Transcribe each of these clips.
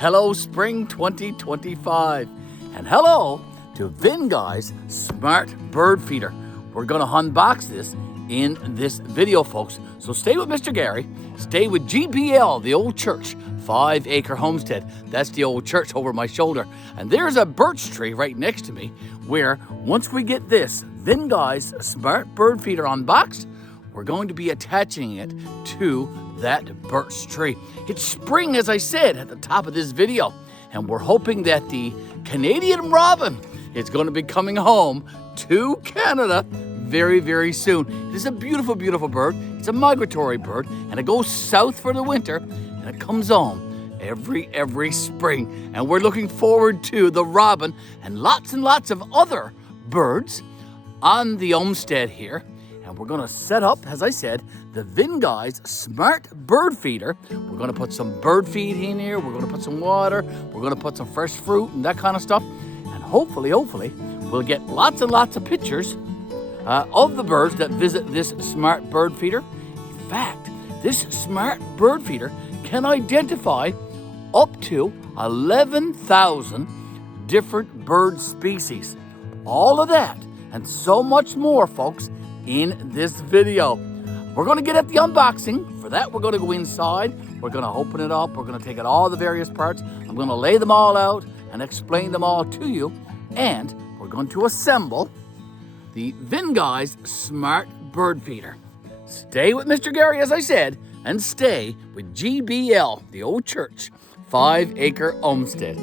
hello Spring 2025, and hello to Vinguys Smart Bird Feeder. We're going to unbox this in this video, folks. So stay with Mr. Garry, stay with GBL, the old church, 5-acre homestead. That's the old church over my shoulder. And there's a birch tree right next to me where once we get this Vinguys Smart Bird Feeder unboxed, we're going to be attaching it to that birch tree. It's spring, as I said at the top of this video, and we're hoping that the Canadian robin is going to be coming home to Canada very, very soon. It is a beautiful, beautiful bird. It's a migratory bird, and it goes south for the winter, and it comes home every spring. And we're looking forward to the robin and lots of other birds on the homestead here. And we're going to set up, as I said, the Vinguys Smart Bird Feeder. We're going to put some bird feed in here. We're going to put some water. We're going to put some fresh fruit and that kind of stuff. And hopefully, we'll get lots and lots of pictures of the birds that visit this Smart Bird Feeder. In fact, this Smart Bird Feeder can identify up to 11,000 different bird species. All of that and so much more, folks, in this video. We're going to get at the unboxing. For that, we're going to go inside. We're going to open it up. We're going to take out all the various parts. I'm going to lay them all out and explain them all to you. And we're going to assemble the Vinguys Smart Bird Feeder. Stay with Mr. Garry, as I said, and stay with GBL, the old church, 5-acre homestead.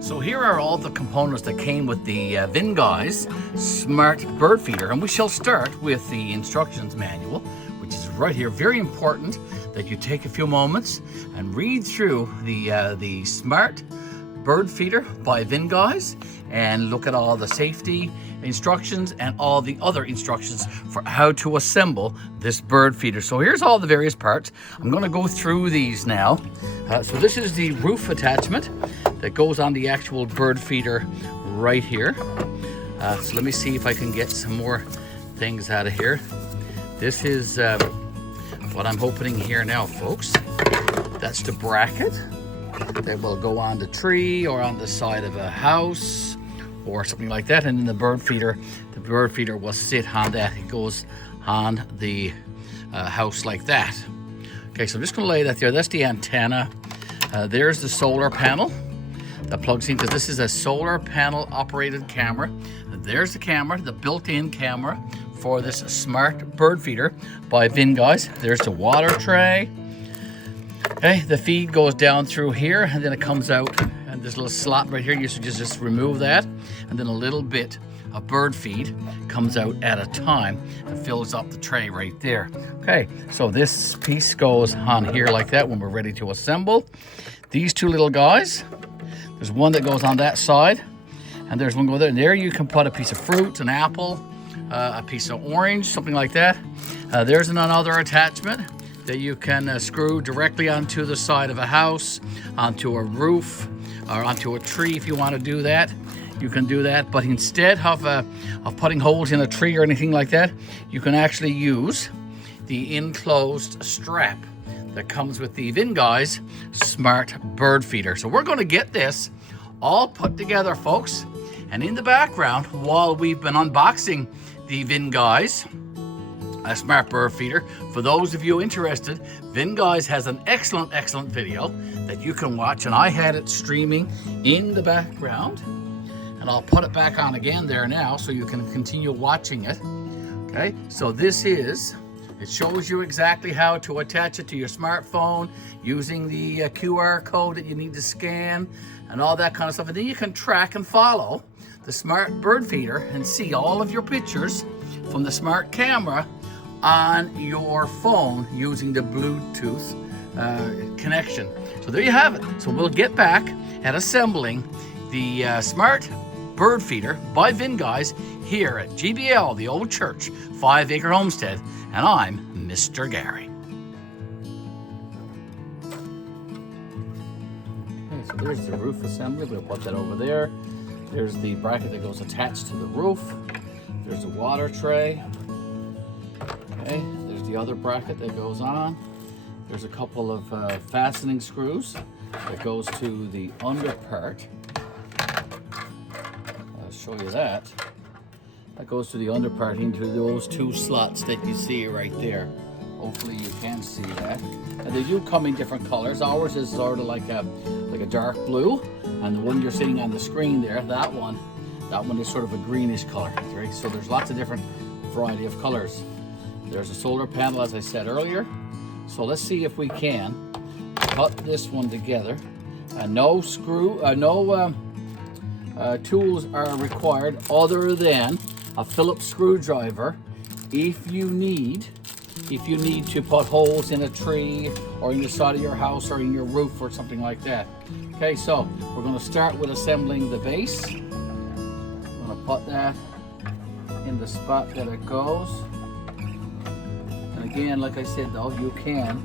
So here are all the components that came with the Vinguys Smart Bird Feeder, and we shall start with the instructions manual, which is right here. Very important that you take a few moments and read through the Smart Bird Feeder by Vinguys and look at all the safety instructions and all the other instructions for how to assemble this bird feeder. So here's all the various parts. I'm going to go through these now. So this is the roof attachment that goes on the actual bird feeder right here. So let me see if I can get some more things out of here. This is what I'm opening here now, folks. That's the bracket that will go on the tree or on the side of a house or something like that. And then the bird feeder will sit on that. It goes on the house like that. Okay, so I'm just gonna lay that there. That's the antenna. There's the solar panel that plugs in, because this is a solar panel operated camera. There's the camera, the built-in camera for this Smart Bird Feeder by Vinguys. There's the water tray. Okay, the feed goes down through here and then it comes out, and this little slot right here, you should just remove that, and then a little bit of bird feed comes out at a time and fills up the tray right there. Okay, so this piece goes on here like that when we're ready to assemble. These two little guys, there's one that goes on that side, and there's one go there. And there you can put a piece of fruit, an apple, a piece of orange, something like that. There's another attachment that you can screw directly onto the side of a house, onto a roof, or onto a tree if you want to do that. You can do that, but instead of putting holes in a tree or anything like that, you can actually use the enclosed strap that comes with the Vinguys Smart Bird Feeder. So we're going to get this all put together, folks. And in the background, while we've been unboxing the Vinguys Smart Bird Feeder, for those of you interested, Vinguys has an excellent video that you can watch, and I had it streaming in the background. And I'll put it back on again there now so you can continue watching it. Okay, so it shows you exactly how to attach it to your smartphone using the QR code that you need to scan and all that kind of stuff. And then you can track and follow the Smart Bird Feeder and see all of your pictures from the smart camera on your phone using the Bluetooth connection. So there you have it. So we'll get back at assembling the Smart Bird Feeder by Vinguys here at GBL, the Old Church 5-acre homestead, and I'm Mr. Garry. Okay, so there's the roof assembly. We'll put that over there. There's the bracket that goes attached to the roof. There's the water tray. Okay, there's the other bracket that goes on. There's a couple of fastening screws that goes to the under part. Show you that. That goes to the under part into those two slots that you see right there. Hopefully you can see that. And they do come in different colors. Ours is sort of like a dark blue, and the one you're seeing on the screen there, that one is sort of a greenish color. Right? So there's lots of different variety of colors. There's a solar panel, as I said earlier. So let's see if we can put this one together. No tools are required other than a Phillips screwdriver if you need to put holes in a tree or in the side of your house or in your roof or something like that. Okay, so we're going to start with assembling the base. I'm going to put that in the spot that it goes. And again, like I said though, you can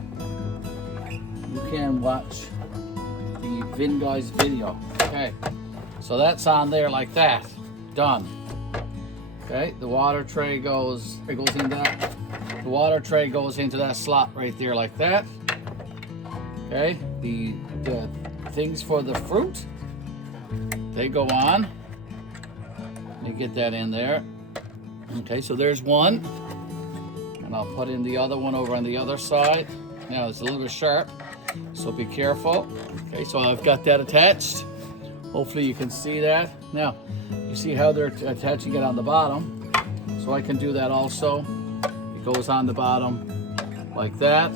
watch the Vinguys video. Okay. So that's on there like that. Done. Okay, the water tray goes into that. The water tray goes into that slot right there like that. Okay, the things for the fruit, they go on. Let me get that in there. Okay, so there's one. And I'll put in the other one over on the other side. Now it's a little bit sharp, so be careful. Okay, so I've got that attached. Hopefully you can see that. Now, you see how they're attaching it on the bottom. So I can do that also. It goes on the bottom like that.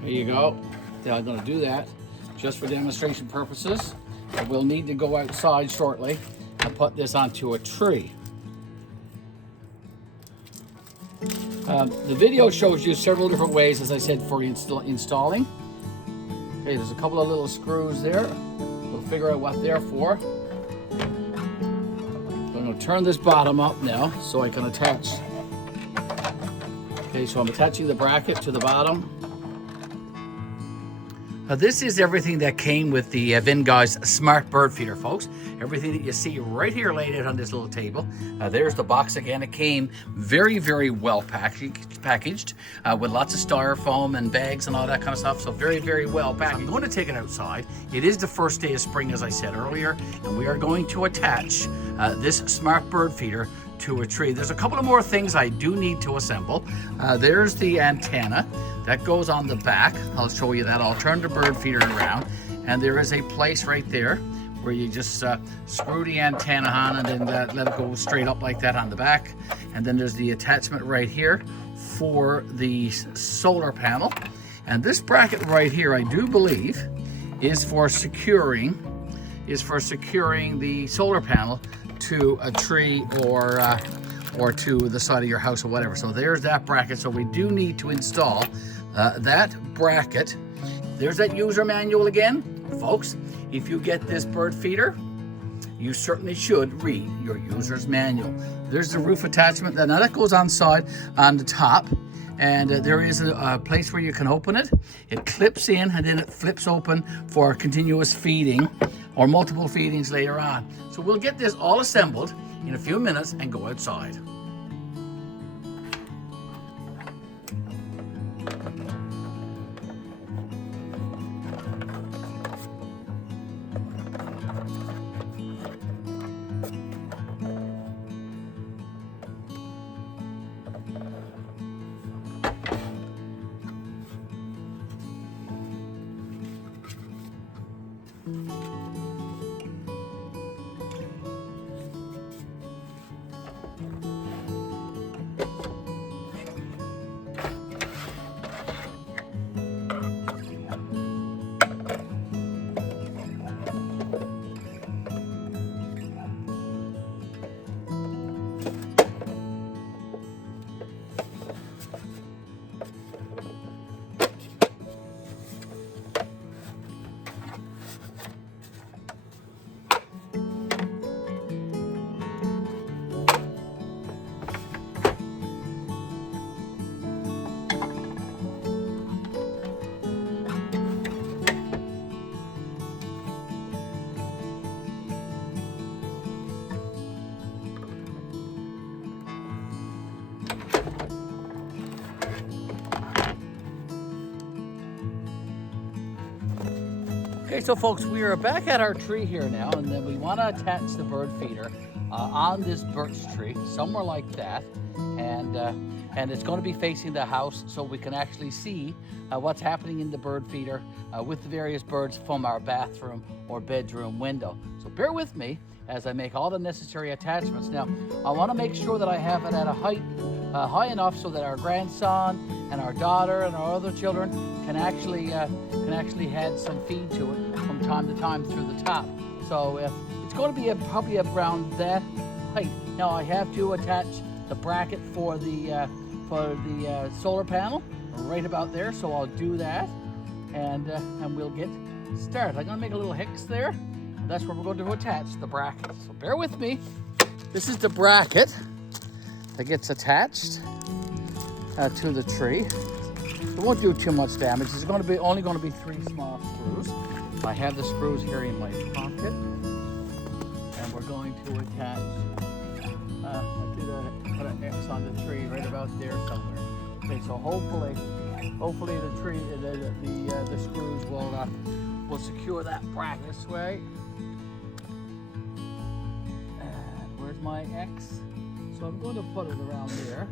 There you go. Now I'm going to do that just for demonstration purposes. But we'll need to go outside shortly and put this onto a tree. The video shows you several different ways, as I said, for installing. Okay, there's a couple of little screws there. We'll figure out what they're for. I'm going to turn this bottom up now so I can attach. Okay, so I'm attaching the bracket to the bottom. This is everything that came with the Vinguys Smart Bird Feeder, folks. Everything that you see right here laid out on this little table. There's the box again. It came very well packaged with lots of styrofoam and bags and all that kind of stuff. So very well packaged. I'm going to take it outside. It is the first day of spring, as I said earlier, and we are going to attach this Smart Bird Feeder to a tree. There's a couple of more things I do need to assemble. There's the antenna that goes on the back. I'll show you that. I'll turn the bird feeder around, and there is a place right there where you just screw the antenna on and then let it go straight up like that on the back. And then there's the attachment right here for the solar panel. And this bracket right here, I do believe, is for securing the solar panel to a tree or to the side of your house or whatever. So there's that bracket. So we do need to install that bracket. There's that user manual again. Folks, if you get this bird feeder, you certainly should read your user's manual. There's the roof attachment. Now that goes on the top, and there is a place where you can open it. It clips in and then it flips open for continuous feeding or multiple feedings later on. So we'll get this all assembled in a few minutes and go outside. Okay, so folks, we are back at our tree here now, and then we want to attach the bird feeder on this birch tree, somewhere like that, and it's going to be facing the house so we can actually see what's happening in the bird feeder with the various birds from our bathroom or bedroom window. So bear with me as I make all the necessary attachments. Now, I want to make sure that I have it at a height high enough so that our grandson and our daughter and our other children can actually add some feed to it from time to time through the top. So it's going to be probably around that height. Now I have to attach the bracket for the solar panel right about there, so I'll do that, and we'll get started. I'm going to make a little hex there. That's where we're going to attach the bracket. So bear with me. This is the bracket that gets attached to the tree. It won't do too much damage. It's only going to be 3 small screws. I have the screws here in my pocket, and we're going to attach. Put an X on the tree right about there somewhere. Okay, so hopefully the tree, the screws will secure that bracket this way. And where's my X? So I'm going to put it around there.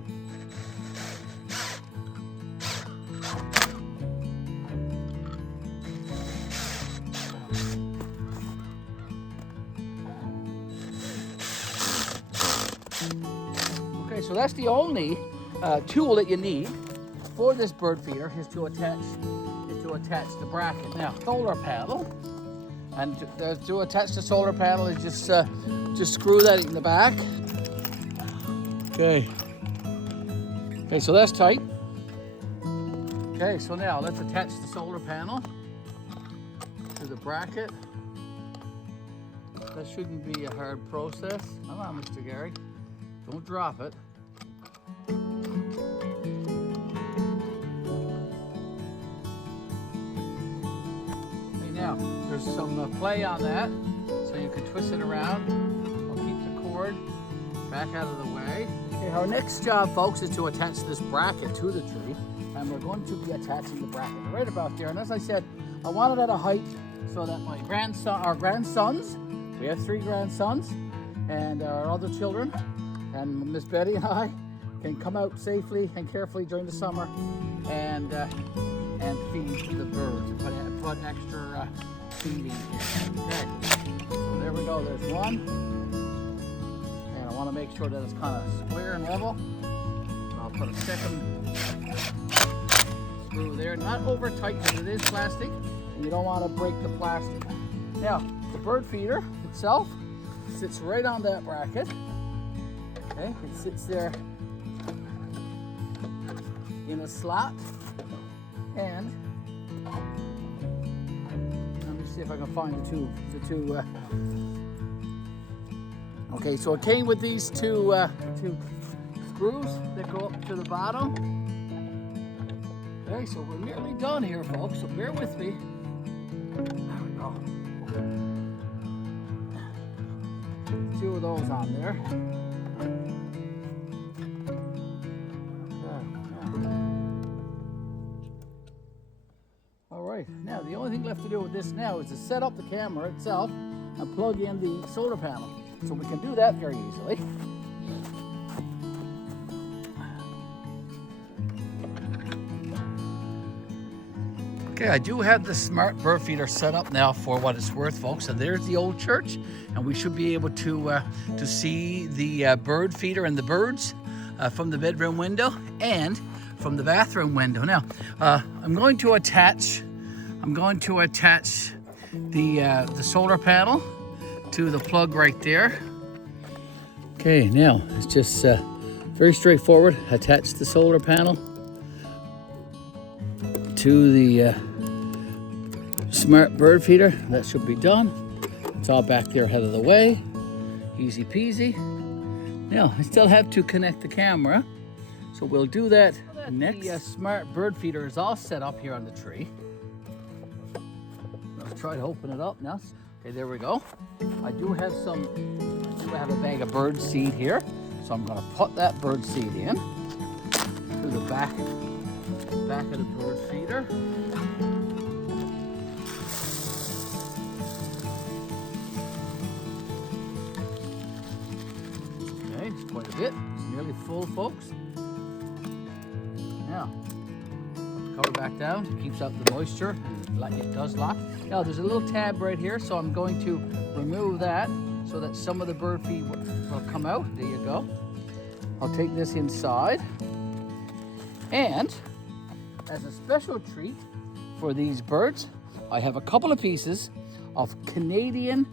Okay, so that's the only tool that you need for this bird feeder is to attach the bracket. Now, solar panel, and to attach the solar panel is just screw that in the back. Okay, so that's tight. Okay, so now let's attach the solar panel to the bracket. That shouldn't be a hard process. Come on, Mr. Garry. Don't drop it. Okay, now, there's some play on that, so you can twist it around. I'll keep the cord back out of the way. Okay, our next job, folks, is to attach this bracket to the tree, and we're going to be attaching the bracket right about there. And as I said, I want it at a height so that our grandsons, we have 3 grandsons, and our other children, and Miss Betty and I can come out safely and carefully during the summer and feed the birds and put extra feeding here. Okay, so there we go. There's one, and I want to make sure that it's kind of square and level. And I'll put a second screw there, not over tight because it is plastic, and you don't want to break the plastic. Now, the bird feeder itself sits right on that bracket. Okay, it sits there in a slot, and let me see if I can find the two. Okay, so it came with these two screws that go up to the bottom. Okay, so we're nearly done here, folks, so bear with me. There we go. Two of those on there. All right, now the only thing left to do with this now is to set up the camera itself and plug in the solar panel. So we can do that very easily. Okay, I do have the smart bird feeder set up now for what it's worth, folks. And there's the old church, and we should be able to see the bird feeder and the birds from the bedroom window and from the bathroom window. Now, I'm going to attach the solar panel to the plug right there. Okay, now it's just very straightforward. Attach the solar panel to the smart bird feeder. That should be done. It's all back there ahead of the way. Easy peasy. Now, I still have to connect the camera, so we'll do that next. The smart bird feeder is all set up here on the tree. Let's try to open it up now. Okay, there we go. I do have a bag of bird seed here, so I'm going to put that bird seed in to the back of the bird feeder. Okay, it's quite a bit. It's nearly full, folks. Now, cover back down. It keeps out the moisture. It does lock. Now, there's a little tab right here, so I'm going to remove that so that some of the bird feed will come out. There you go. I'll take this inside, and as a special treat for these birds, I have a couple of pieces of Canadian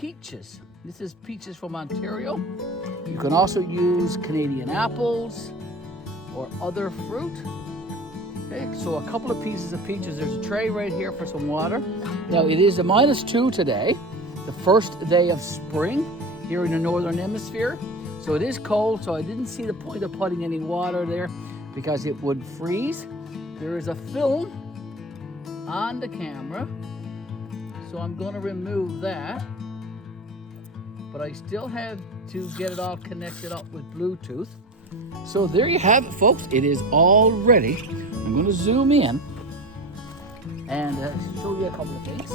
peaches. This is peaches from Ontario. You can also use Canadian apples or other fruit. Okay, so a couple of pieces of peaches. There's a tray right here for some water. Now, it is a -2 today, the first day of spring here in the Northern Hemisphere. So it is cold, so I didn't see the point of putting any water there because it would freeze. There is a film on the camera, so I'm going to remove that. But I still have to get it all connected up with Bluetooth. So there you have it, folks. It is all ready. I'm going to zoom in and show you a couple of things.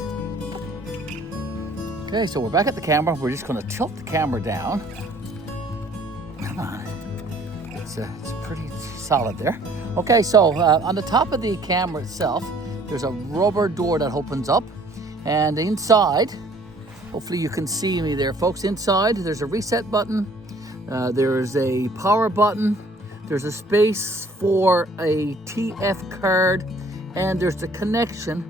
Okay, so we're back at the camera. We're just going to tilt the camera down. Come on. It's pretty solid there. Okay, so on the top of the camera itself, there's a rubber door that opens up. And inside, hopefully you can see me there, folks. Inside, there's a reset button. There's a power button. There's a space for a TF card. And there's the connection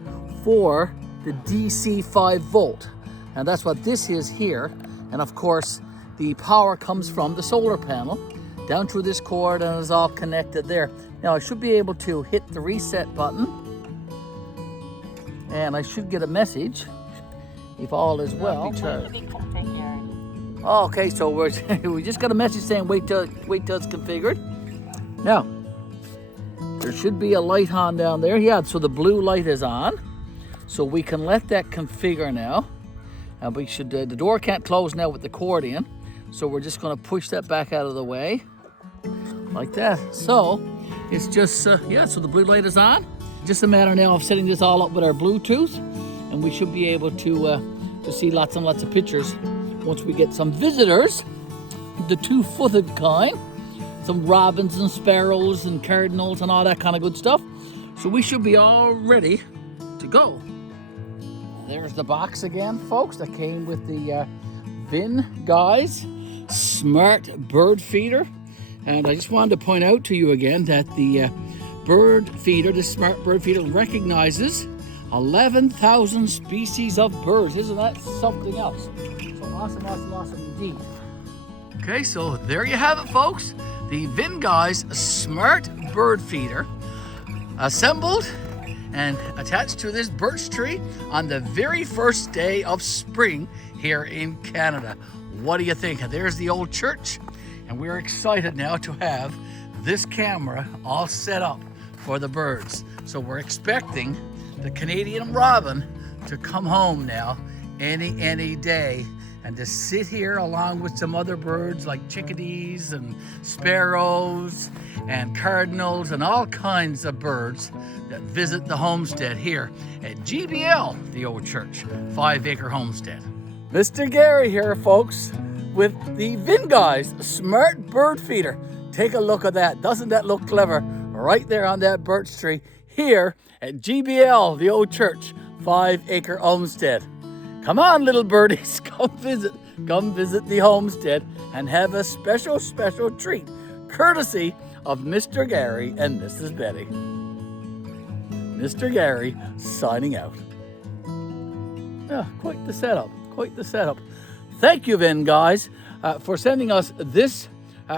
for the DC 5 volt. And that's what this is here. And of course, the power comes from the solar panel down through this cord and is all connected there. Now I should be able to hit the reset button and I should get a message if all is well. Oh, okay, so we just got a message saying wait till it's configured. Now, there should be a light on down there. Yeah, so the blue light is on. So we can let that configure now. And we should, the door can't close now with the cord in. So we're just gonna push that back out of the way, like that. So it's just, yeah, so the blue light is on. Just a matter now of setting this all up with our Bluetooth, and we should be able to see lots and lots of pictures once we get some visitors, the two-footed kind, some robins and sparrows and cardinals and all that kind of good stuff. So we should be all ready to go. There's the box again, folks, that came with the Vinguys Smart Bird Feeder. And I just wanted to point out to you again that the bird feeder, this smart bird feeder, recognizes 11,000 species of birds. Isn't that something else? So awesome, awesome, awesome indeed. Okay, so there you have it, folks. The Vinguys smart bird feeder, assembled and attached to this birch tree on the very first day of spring here in Canada. What do you think? There's the old church, and we're excited now to have this camera all set up for the birds. So we're expecting the Canadian robin to come home now any day, and to sit here along with some other birds like chickadees and sparrows and cardinals and all kinds of birds that visit the homestead here at GBL, the old church, 5-acre homestead. Mr. Garry here, folks, with the Vinguys smart bird feeder. Take a look at that. Doesn't that look clever? Right there on that birch tree here at GBL, the old church, 5-acre homestead. Come on, little birdies, come visit the homestead and have a special treat, courtesy of Mr. Garry and Mrs. Betty. Mr. Garry signing out. Yeah, quite the setup, quite the setup. Thank you, Vinguys, for sending us this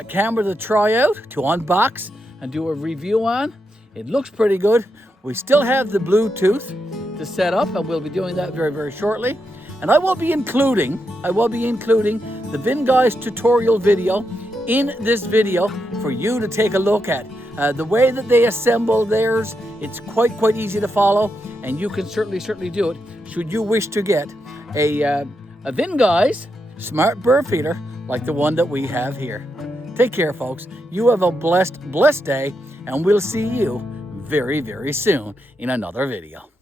camera to try out, to unbox and do a review on. It looks pretty good. We still have the Bluetooth to set up, and we'll be doing that very shortly. And I will be including the Vinguys tutorial video in this video for you to take a look at. The way that they assemble theirs, it's quite easy to follow, and you can certainly do it should you wish to get a Vinguys smart bird feeder like the one that we have here. Take care, folks. You have a blessed day, and we'll see you very soon in another video.